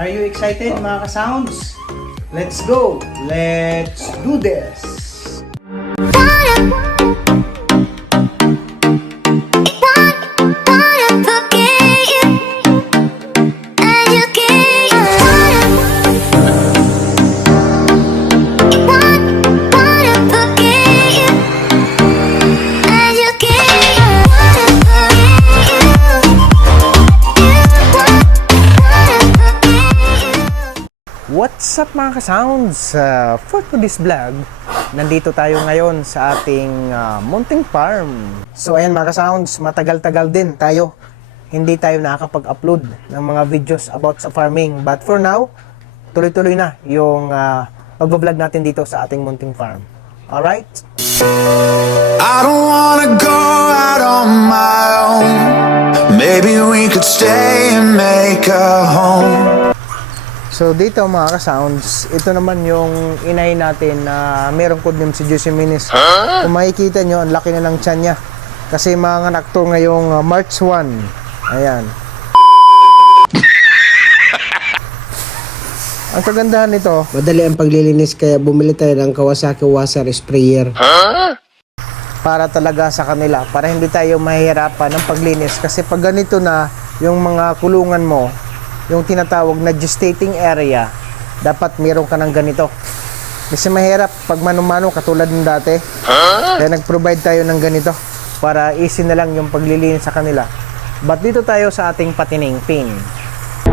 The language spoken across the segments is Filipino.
Are you excited mga ka-sounds? Let's go! Let's do this! What's up mga ka-sounds? For today's vlog, nandito tayo ngayon sa ating munting farm. So ayan mga ka-sounds, matagal-tagal din tayo. Hindi tayo nakakapag-upload ng mga videos about sa farming. But for now, tuloy-tuloy na yung pag-vlog natin dito sa ating munting farm. Alright? I don't wanna go out on my own. Maybe we could stay and make a home. So dito mga ka-sounds, ito naman yung inay natin na merong codename si Juicy Minis. Kung makikita nyo, ang laki na ng tiyan niya. Kasi mga anak to ngayong March 1. Ayan. Ang kagandahan nito, madali ang paglilinis kaya bumili tayo ng Kawasaki Water Sprayer. para talaga sa kanila, para hindi tayo mahihirapan ng paglinis. Kasi pag ganito na yung mga kulungan mo, yung tinatawag na gestating area, dapat meron ka ng ganito. Kasi mahirap pag mano-mano katulad ng dati. Kaya nag-provide tayo ng ganito para easy na lang yung paglilinis sa kanila. But dito tayo sa ating patining pin.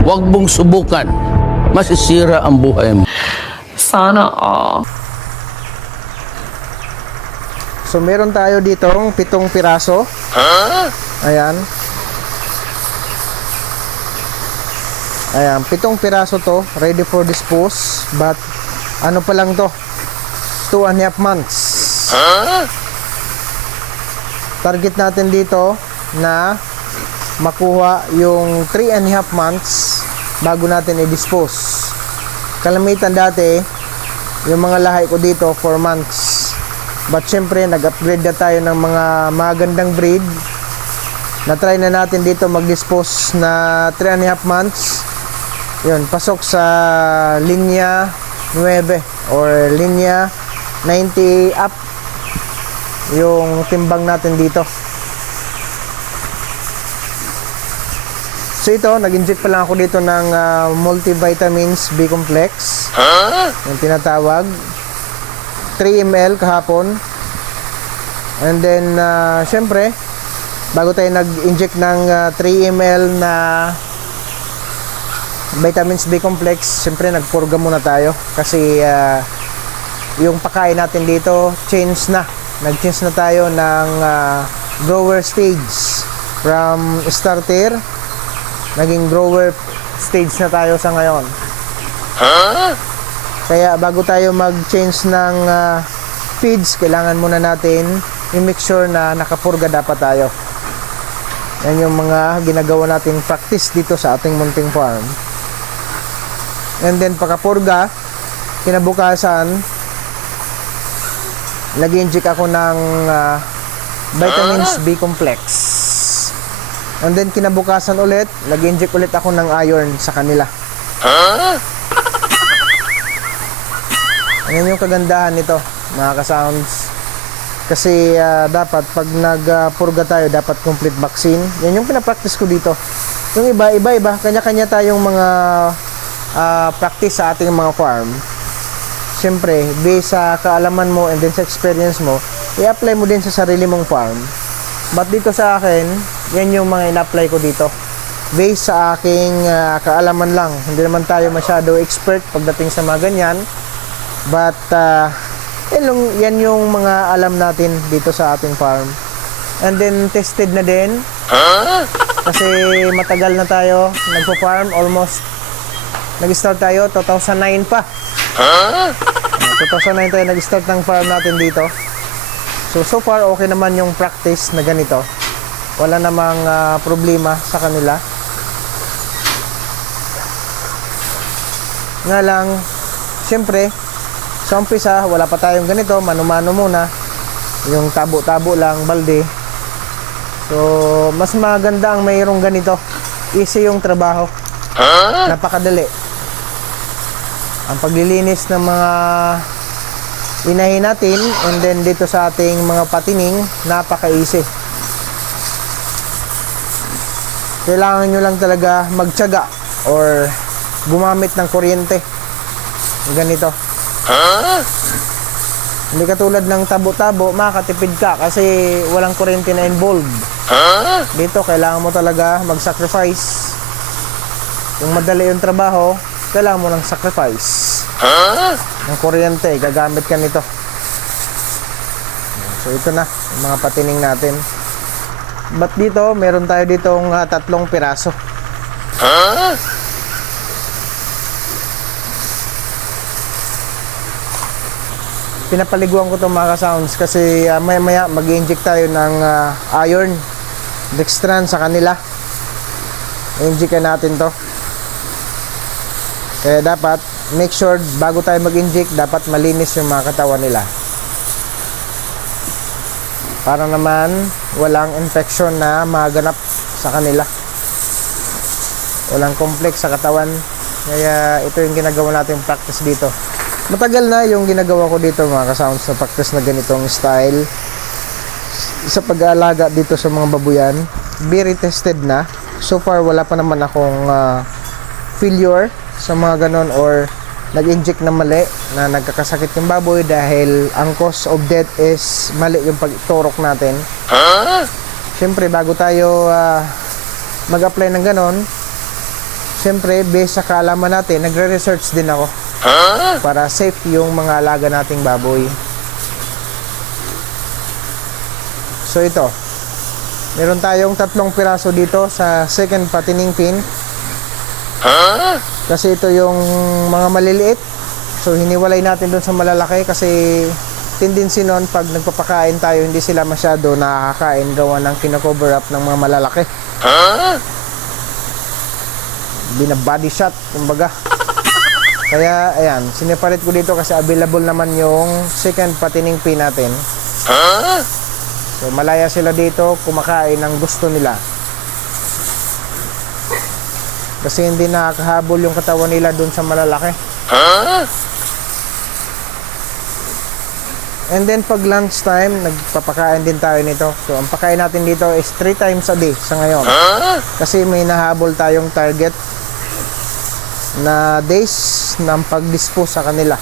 Huwag mong subukan. Masisira ang buhay mo. Sana all. So meron tayo ditong 7 piraso. Ayan. Ayan, 7 piraso to, ready for dispose. But ano pa lang to, 2.5 months. Target natin dito na makuha yung 3.5 months bago natin i-dispose. Kalamitan dati, yung mga lahi ko dito 4 months. But syempre, nag-upgrade na tayo ng mga magandang breed. Na-try na natin dito mag-dispose na 3.5 months. Yun, pasok sa linya 9 or linya 90 up yung timbang natin dito. So ito, nag-inject pa lang ako dito ng multivitamins B complex. Yung tinatawag 3 ml kahapon. And then syempre, bago tayo nag-inject ng 3 ml na vitamins B complex, syempre nagpurga muna tayo kasi yung pakain natin dito nag-change na tayo ng grower stage. From starter, naging grower stage na tayo sa ngayon. Kaya bago tayo mag-change ng feeds, kailangan muna natin i-make sure na nakapurga dapat tayo. Yan yung mga ginagawa nating practice dito sa ating munting farm. And then pagkapurga, kinabukasan, nag-inject ako ng vitamins B complex. And then kinabukasan ulit, nag-inject ulit ako ng iron sa kanila. Yan yung kagandahan nito, mga ka-sounds. Kasi dapat pag nagpurga tayo, dapat complete vaccine. Yan yung pinapractice ko dito. Yung iba, kanya-kanya tayong mga practice sa ating mga farm. Siyempre, based sa kaalaman mo and then sa experience mo, i-apply mo din sa sarili mong farm. But dito sa akin, yan yung mga in-apply ko dito. Based sa aking kaalaman lang. Hindi naman tayo masyado expert pagdating sa mga ganyan. But yan yung mga alam natin dito sa ating farm. And then tested na din. Kasi matagal na tayo nagpo-farm. Almost nag-start tayo 2009 pa. 2009 tayo nag-start ng farm natin dito. So far okay naman yung practice na ganito. Wala namang problema sa kanila. Nga lang, syempre, sa umpisa, wala pa tayong ganito, mano-mano muna. Yung tabo-tabo lang, balde. So, mas maganda ang mayroong ganito. Easy yung trabaho. Napakadali. Ang paglilinis ng mga inahin natin and then dito sa ating mga patining, napaka-easy. Kailangan nyo lang talaga magtiyaga or gumamit ng kuryente. Ganito. Hindi katulad ng tabo-tabo, makakatipid ka kasi walang kuryente na involved. Dito, kailangan mo talaga mag-sacrifice. Kung madali yung trabaho, kailangan mo ng sacrifice. Ng kuryente, gagamit ka nito. So, ito na, yung mga patining natin. But dito, meron tayo ditong 3 piraso. Pinapaliguan ko itong mga sounds kasi maya-maya mag-inject tayo ng iron dextran sa kanila. Inject natin to. Kaya dapat make sure bago tayo mag-inject, dapat malinis yung mga katawan nila. Para naman walang infection na maganap sa kanila. Walang complex sa katawan. Kaya ito yung ginagawa natin practice dito. Matagal na yung ginagawa ko dito mga ka-sounds na practice na ganitong style sa pag-aalaga dito sa mga babuyan. Very tested na. So far wala pa naman akong failure sa mga ganon or nag-inject na mali na nagkakasakit yung baboy dahil ang cause of death is mali yung pagturok natin. Siyempre bago tayo mag-apply ng ganon, siyempre based sa kaalaman natin, nagre-research din ako para safe yung mga alaga nating baboy. So ito, meron tayong 3 piraso dito sa second patining pin. Kasi ito yung mga maliliit. So hiniwalay natin dun sa malalaki kasi tendency nun pag nagpapakain tayo hindi sila masyado nakakain gawa ng kino-cover up ng mga malalaki. Binabody shot kumbaga. Kaya ayan, sineparate ko dito kasi available naman yung second patining pin natin. So malaya sila dito kumakain ng gusto nila. Kasi hindi nakakahabol yung katawan nila dun sa malalaki. And then pag lunch time, nagpapakain din tayo nito. So ang pakain natin dito is 3 times a day sa ngayon. Kasi may nahabol tayong target na days ng pag-dispose sa kanila.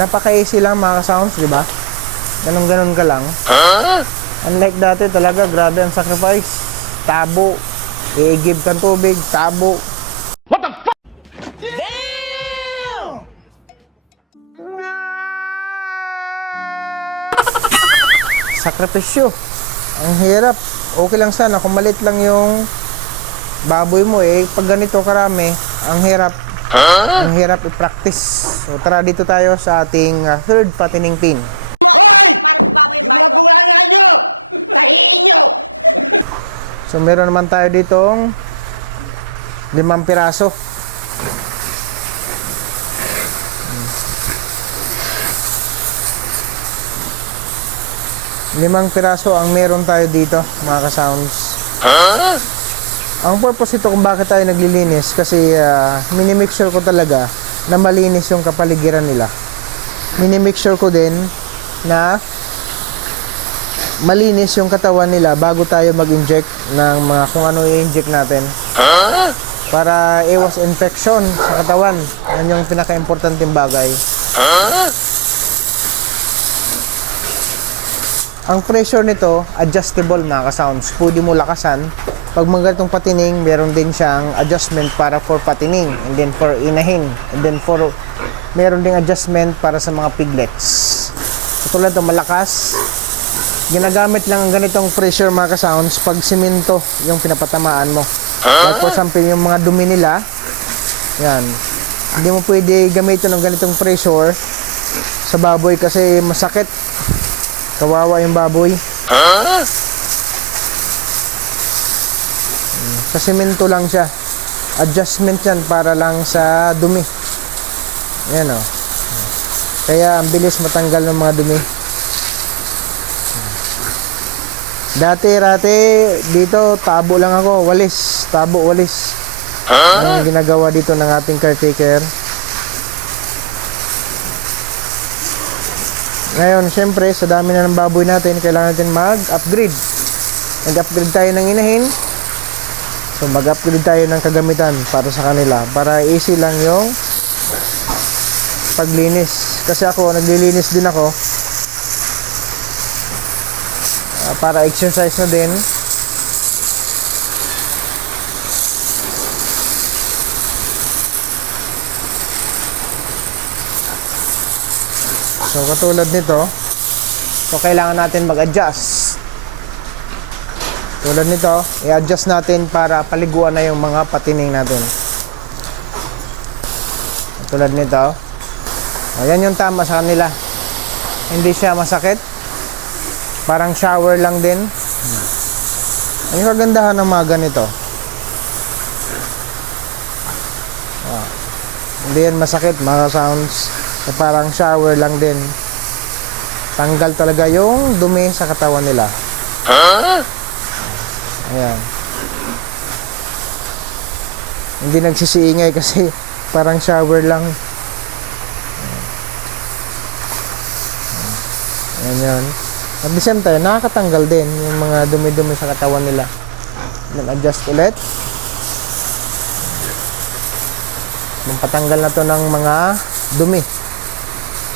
Napaka-easy lang mga ka-sounds, di ba? Ganun-ganun ka lang. Unlike dati talaga, grabe ang sacrifice. Tabo. I-give kang tubig, tabo. What the fuck? Damn! Sakripisyo. Ang hirap. Okay lang sana kung malit lang yung baboy mo pag ganito karami, ang hirap. Ang hirap i-practice. So tara dito tayo sa ating third patining pin. So meron naman tayo ditong 5 piraso. Limang piraso ang meron tayo dito mga ka-sounds. Ang purpose ito kung bakit tayo naglilinis kasi minimake sure ko talaga na malinis yung kapaligiran nila. Minimake sure ko din na malinis yung katawan nila bago tayo mag-inject ng mga kung ano i-inject natin. Para iwas infection sa katawan. Yan yung pinaka-importanting bagay. Ang pressure nito, adjustable mga ka-sounds. Pwede mo lakasan. Pag mga ganitong patining, meron din siyang adjustment para for patining. And then for inahin. And then for, meron ding adjustment para sa mga piglets. Katulad ito, malakas. Ginagamit lang ang ganitong pressure mga ka-sounds pag simento yung pinapatamaan mo. Like for example, yung mga dumi nila, yan. Hindi mo pwede gamitin ng ganitong pressure sa baboy kasi masakit. Kawawa yung baboy. Sa simento lang siya. adjustment yan para lang sa dumi. Yan o. Kaya ang bilis matanggal ng mga dumi. Dati dito tabo lang ako, walis, tabo, walis. Ang ginagawa dito ng ating caretaker. Ngayon, syempre, sa dami na ng baboy natin, kailangan natin mag-upgrade. Nag-upgrade tayo ng inahin. So, mag-upgrade tayo ng kagamitan para sa kanila. Para easy lang yung paglinis. Kasi ako, naglilinis din ako. Para exercise na din. So, katulad nito, so kailangan natin mag-adjust. Tulad nito, i-adjust natin para paliguan na yung mga patining natin. Tulad nito. Ayan yung tama sa kanila. Hindi siya masakit. Parang shower lang din. Ang kagandahan ng mga ganito. Hindi yan masakit, mga sounds. So, parang shower lang din. Tanggal talaga yung dumi sa katawan nila. Ayan. Hindi nagsisiingay kasi parang shower lang. Ayan yun. At the same time, nakakatanggal din yung mga dumi-dumi sa katawan nila. Then adjust ulit. Magpatanggal na to ng mga dumi.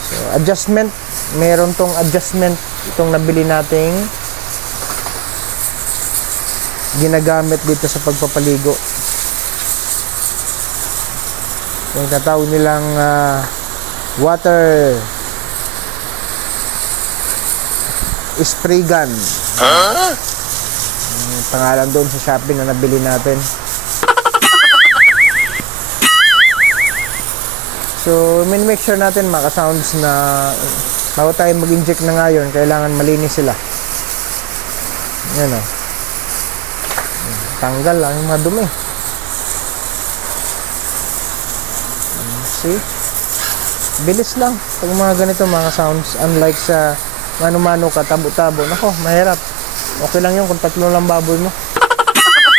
So, adjustment. Meron tong adjustment itong nabili nating ginagamit dito sa pagpapaligo. Yung tatawag nilang water spray gun. Pangalan doon sa Shopee na nabili natin. So, make sure natin mga sounds na bago tayo mag-inject na ngayon, kailangan malinis sila. Yan o. Tanggal lang yung mga dumi. See? Bilis lang. Pag mga ganito mga sounds, unlike sa mano-mano ka, tabo-tabo. Nako, mahirap. Okay lang yun kung 3 lang baboy mo.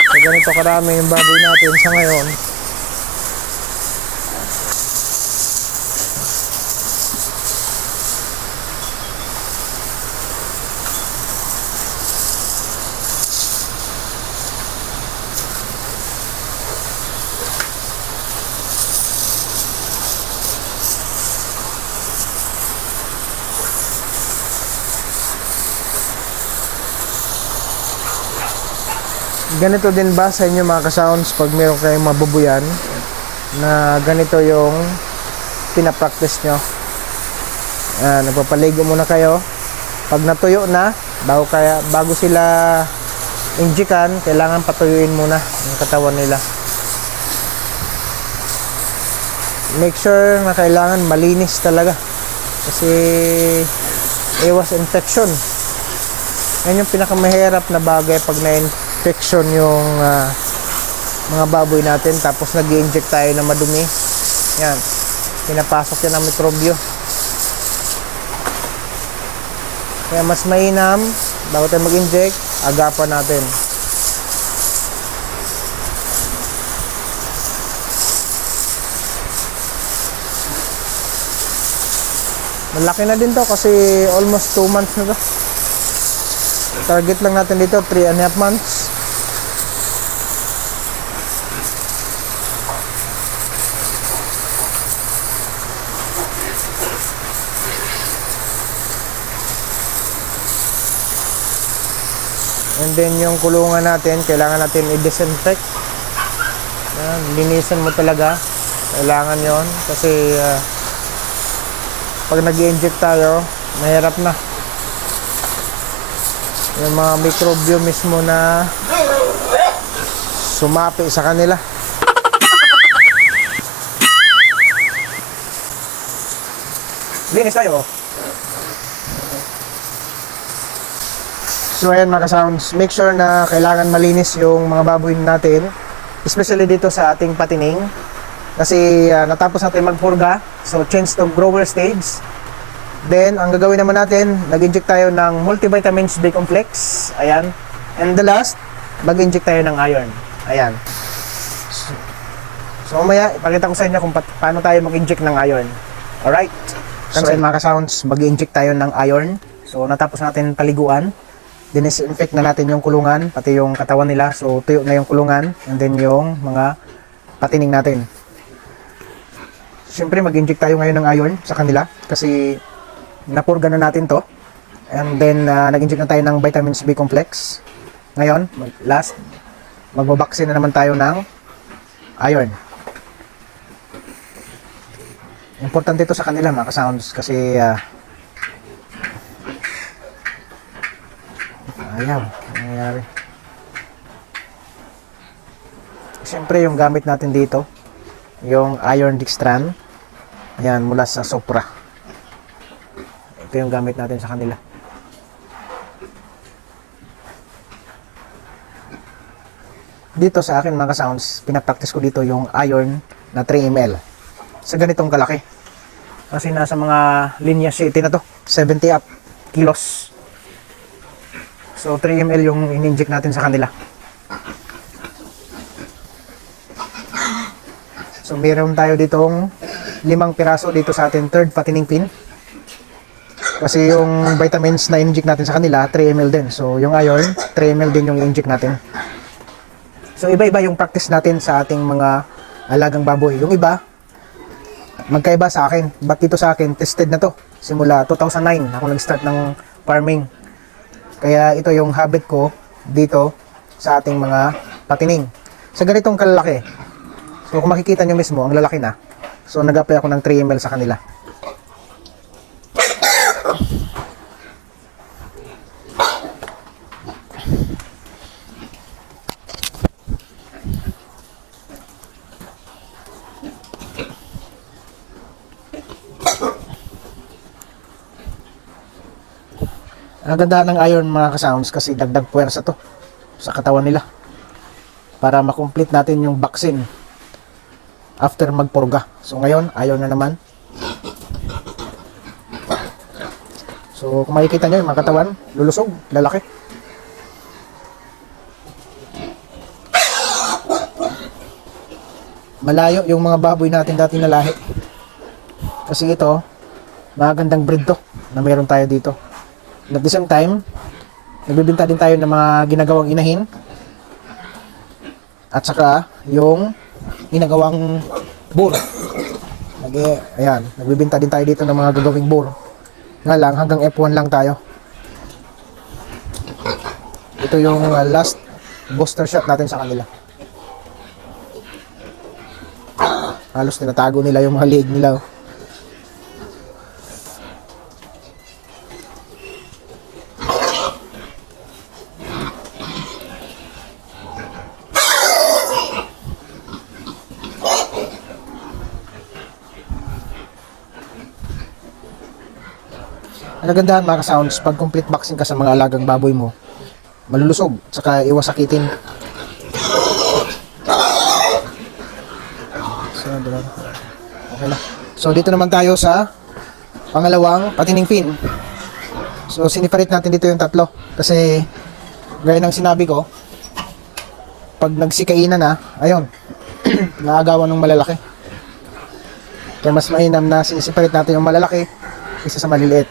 So, ganito karami yung baboy natin sa ngayon. Ganito din ba sa inyo mga ka-sounds pag meron kayong mabubuyan na ganito yung pinapractice nyo? Nagpapaligo muna kayo. Pag natuyo na, bago sila injikan, kailangan patuyuin muna yung katawan nila. Make sure na kailangan malinis talaga kasi iwas infection. Yan yung pinakamahirap na bagay pag na-infection yung mga baboy natin, tapos nag-i-inject tayo na madumi. Yan, pinapasok yan ng mikrobyo. Kaya mas mainam bago tayo mag-inject, agapan natin. Malaki na din to kasi almost 2 months na to. Target lang natin dito 3.5 months. And then yung kulungan natin, kailangan natin i-disinfect. Yan, linisan mo talaga. Kailangan yon kasi pag nag-i-inject tayo, mahirap na. Yung mga mikrobyo mismo na sumapi sa kanila. Linis tayo. So ayan mga sounds, make sure na kailangan malinis yung mga baboy natin especially dito sa ating patining. Kasi natapos natin magpurga, so change to grower stage. Then, ang gagawin naman natin, nag-inject tayo ng multivitamins B complex. Ayan. And the last, mag-inject tayo ng iron. Ayan. So, mamaya, ipakita ko sa inyo kung paano tayo mag-inject ng iron. Alright. So, mga ka-sounds, mag-inject tayo ng iron. So, natapos natin paliguan. Dinisinfect na natin yung kulungan, pati yung katawan nila. So, tuyo na yung kulungan. And then, yung mga patining natin. Siyempre, mag-inject tayo ngayon ng iron sa kanila. Kasi, napurga na natin to. And then, nag-inject na tayo ng vitamins B complex. Ngayon, last, magbabaksin na naman tayo ng iron. Importante ito sa kanila mga ka-sounds kasi ayaw, nangyayari. Siyempre yung gamit natin dito, yung iron dextran, ayan, mula sa Sopra. Ito yung gamit natin sa kanila. Dito sa akin mga ka-sounds, pinapractice ko dito yung iron na 3 ml. Sa ganitong kalaki. Kasi nasa mga linya city na to, 70 up kilos. So 3 ml yung in-inject natin sa kanila. So meron tayo ditong 5 piraso dito sa ating third fattening pin. Kasi yung vitamins na in-inject natin sa kanila, 3 ml din. So yung iron, 3 ml din yung in-inject natin. So iba-iba yung practice natin sa ating mga alagang baboy. Yung iba, magkaiba sa akin. But dito sa akin, tested na to. Simula 2009, ako nag-start ng farming. Kaya ito yung habit ko dito sa ating mga patining. Sa ganitong kalalaki. So kung makikita nyo mismo, ang lalaki na. So nag-apply ako ng 3 ml sa kanila. Ang ganda ng iron mga ka-sounds kasi dagdag puwersa to sa katawan nila para makomplete natin yung vaccine after magpurga. So ngayon, iron na naman. So kung makikita nyo yung mga katawan, lulusog, lalaki. Malayo yung mga baboy natin dati na lahi. Kasi ito, magandang breed to na meron tayo dito. At the same time, nagbibinta din tayo ng mga ginagawang inahin. At saka, yung ginagawang bur. Ayan, nagbibinta din tayo dito ng mga gagawing bur. Nga lang, hanggang F1 lang tayo. Ito yung last booster shot natin sa kanila. Halos tinatago nila yung mga leg nila. Ang nagandahan mga ka-sounds, pag complete vaccine ka sa mga alagang baboy mo, malulusog, saka iwas sakitin. Okay na. So dito naman tayo sa pangalawang patining pin. So siniparate natin dito yung tatlo kasi gaya ng sinabi ko, pag nagsikainan na, ayun, naagawan ng malalaki. Kaya mas mainam na sinisiparate natin yung malalaki isa sa maliliit.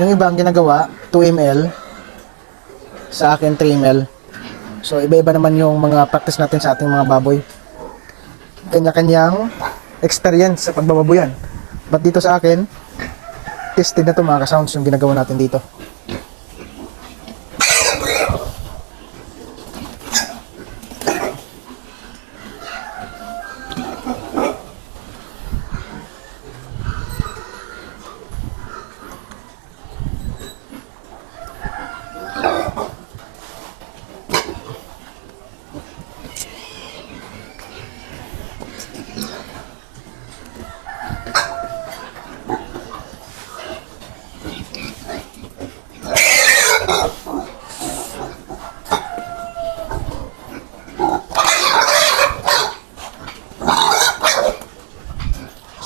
Yung iba ang ginagawa, 2 ml. Sa akin, 3 ml. So, iba-iba naman yung mga practice natin sa ating mga baboy. Kanya-kanyang experience sa pagbababoyan. But dito sa akin, tested na to mga ka-sounds yung ginagawa natin dito.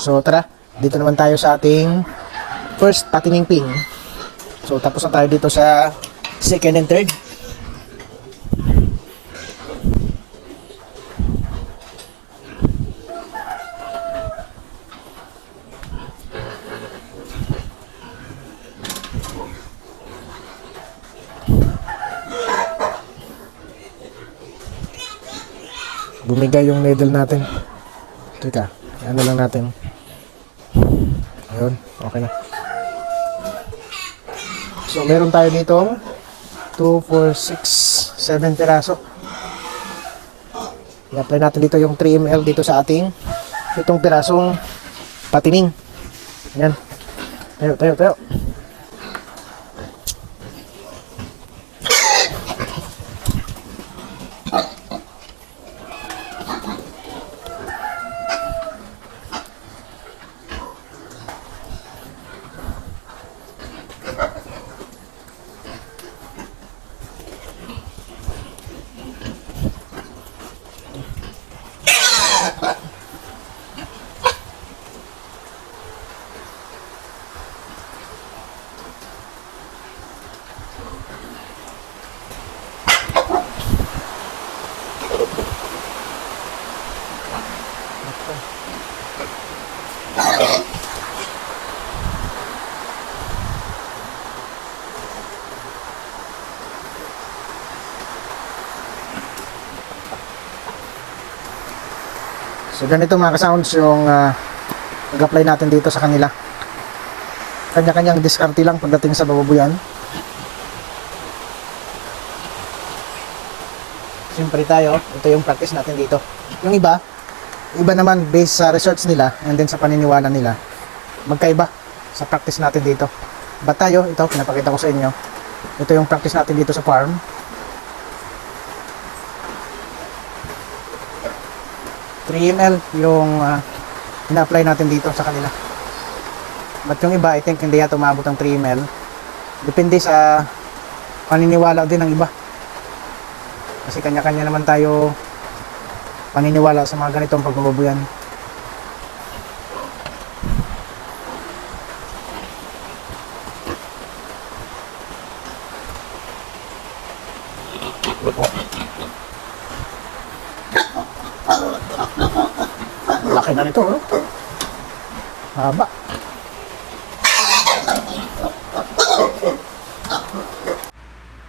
So tara, dito naman tayo sa ating first patining pin. So tapos na tayo dito sa second and third. Bumigay yung needle natin. Teka, ano lang natin. Ayun, okay na. So, meron tayo dito 2, 4, 6, 7 piraso. I-apply natin dito yung 3 ml dito sa ating itong pirasong patining. Ayan. Tayo. So ganito mga ka-sounds yung nag-apply natin dito sa kanila. Kanya-kanyang diskarte lang pagdating sa bababuyan. Siyempre tayo, ito yung practice natin dito. Yung iba naman based sa research nila and then sa paniniwala nila, magkaiba sa practice natin dito. But tayo, ito, pinapakita ko sa inyo. Ito yung practice natin dito sa farm. ml yung ina-apply natin dito sa kanila. But yung iba, I think hindi yata umabot ng 3 ml. Depende sa paniniwala din ng iba. Kasi kanya-kanya naman tayo paniniwala sa mga ganitong pagbababuyan. Laki na nito, no? Haba.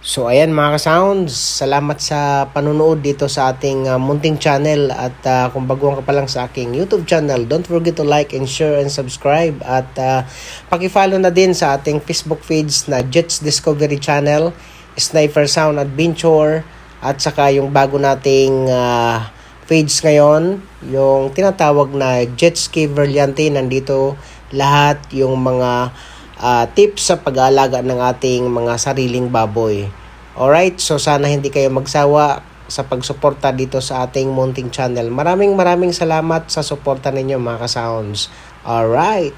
So ayan mga ka-sounds, salamat sa panonood dito sa ating munting channel at kung baguhan ka pa lang sa aking YouTube channel, don't forget to like and share and subscribe at paki-follow na din sa ating Facebook page na Jets Discovery Channel, Sniper Sound Adventure at saka yung bago nating page ngayon, yung tinatawag na Jetski Verliante. Nandito lahat yung mga tips sa pag-aalaga ng ating mga sariling baboy. Alright, so sana hindi kayo magsawa sa pagsuporta dito sa ating munting channel. Maraming salamat sa suporta ninyo mga ka-sounds. Alright.